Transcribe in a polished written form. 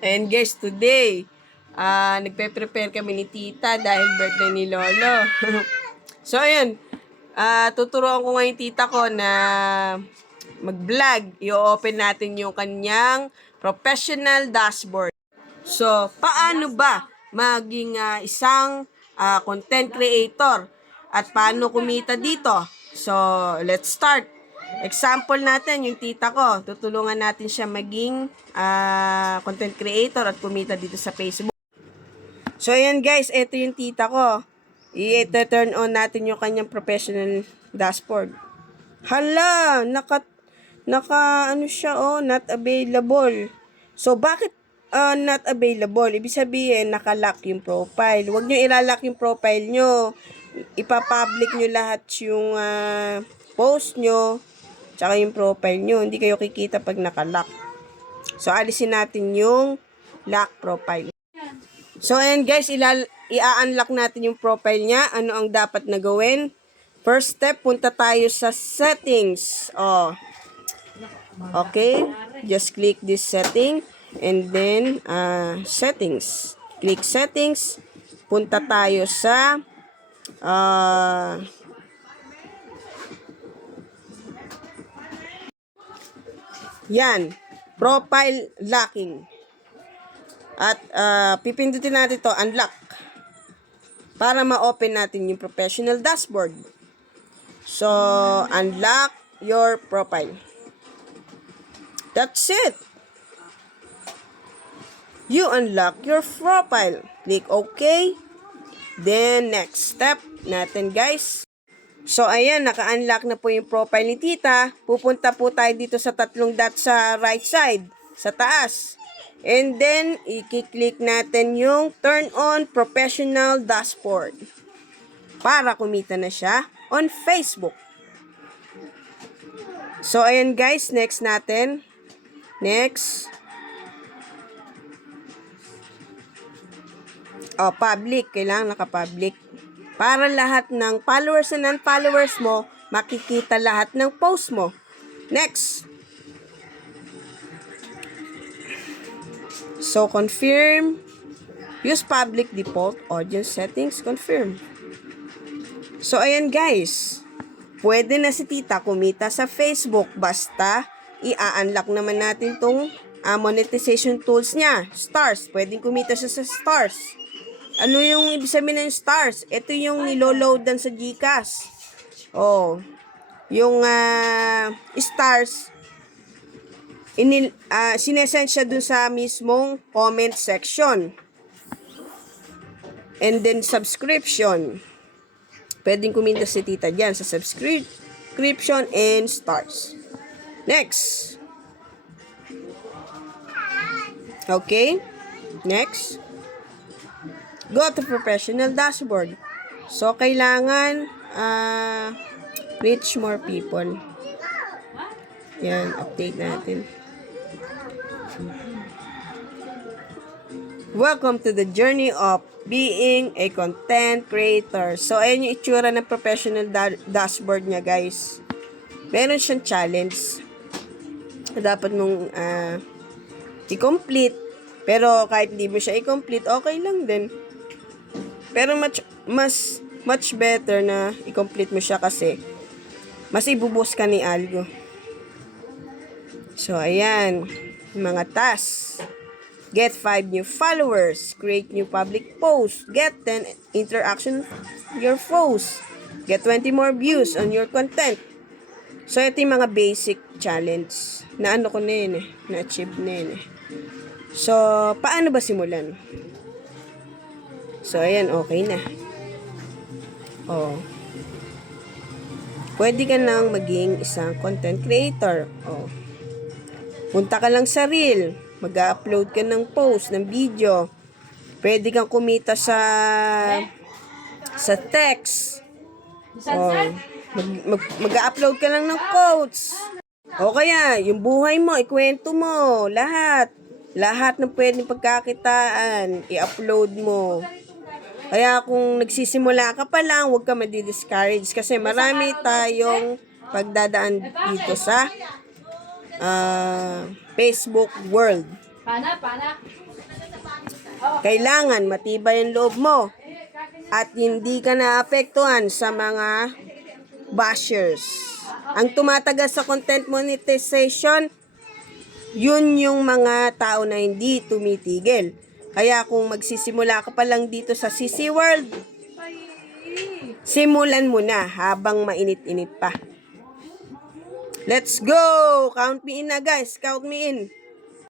And guys, today, nagpe-prepare kami ni tita dahil birthday ni Lolo. So, ayun. Tuturuan ko ngayon tita ko na mag-vlog. I-open natin yung kanyang professional dashboard. So, paano ba maging isang content creator? At paano kumita dito? So, let's start. Example natin, yung tita ko. Tutulungan natin siya maging content creator at kumita dito sa Facebook. So, ayan guys, ito yung tita ko. I-turn on natin yung kanyang professional dashboard. Hala, ano siya, not available. So, bakit not available? Ibig sabihin, nakalock yung profile. Huwag nyo ilalock yung profile nyo. Ipapublic nyo lahat yung post nyo, tsaka yung profile nyo. Hindi kayo kikita pag nakalock. So, alisin natin yung lock profile. So, ayan guys, i-unlock natin yung profile niya. Ano ang dapat na gawin? First step, punta tayo sa settings. Okay, just click this setting and then settings. Click settings. Punta tayo sa yan, profile locking. At pipindutin natin to unlock para ma-open natin yung professional dashboard. So, unlock your profile. That's it. You unlock your profile. Click OK. Then, next step natin guys. So, ayan, naka-unlock na po yung profile ni tita. Pupunta po tayo dito sa tatlong dot sa right side, sa taas. And then, i-click natin yung turn on professional dashboard para kumita na siya on Facebook. So, ayan guys, next natin. Next. Public. Kailangan naka-public. Para lahat ng followers and non-followers mo, makikita lahat ng post mo. Next. So, confirm. Use public default audience settings. Confirm. So, ayan guys. Pwede na si tita kumita sa Facebook. Basta, i-unlock naman natin tong monetization tools niya. Stars. Pwedeng kumita siya sa stars. Ano yung ibig sabihin ng stars? Ito yung niloloadan sa GCash. Yung stars, sinesend siya dun sa mismong comment section. And then subscription. Pwedeng kumita si tita dyan sa subscription and stars. Next. Okay. Next. Go to professional dashboard. So, kailangan reach more people. Yan, update natin. Welcome to the journey of being a content creator. So, ayan yung itsura ng professional dashboard niya, guys. Meron siyang challenge. Dapat mong i-complete. Pero, kahit hindi mo siya i-complete, okay lang din. Pero, much better na i-complete mo siya kasi mas ibubos ka ni algo. So, ayan. Mga tasks. Get 5 new followers. Create new public posts. Get 10 interaction your posts. Get 20 more views on your content. So, ito yung mga basic challenge. Na ano ko na yun eh. Na-achieve na yun eh. So, paano ba simulan? So, ayan. Okay na. Pwede ka nang maging isang content creator. Punta ka lang sa reel. Mag-upload ka ng post, ng video. Pwede kang kumita sa text. Mag-upload ka lang ng quotes. O kaya, yung buhay mo, ikwento mo. Lahat ng pwedeng pagkakitaan, i-upload mo. Kaya kung nagsisimula ka pa lang, huwag ka madi-discourage kasi marami tayong pagdadaan dito sa Facebook world. Kailangan matibay ang loob mo at hindi ka naapektuhan sa mga bashers. Ang tumatagal sa content monetization, yun yung mga tao na hindi tumitigil. Kaya kung magsisimula ka pa lang dito sa CC World, simulan mo na habang mainit-init pa. Let's go! Count me in na guys. Count me in.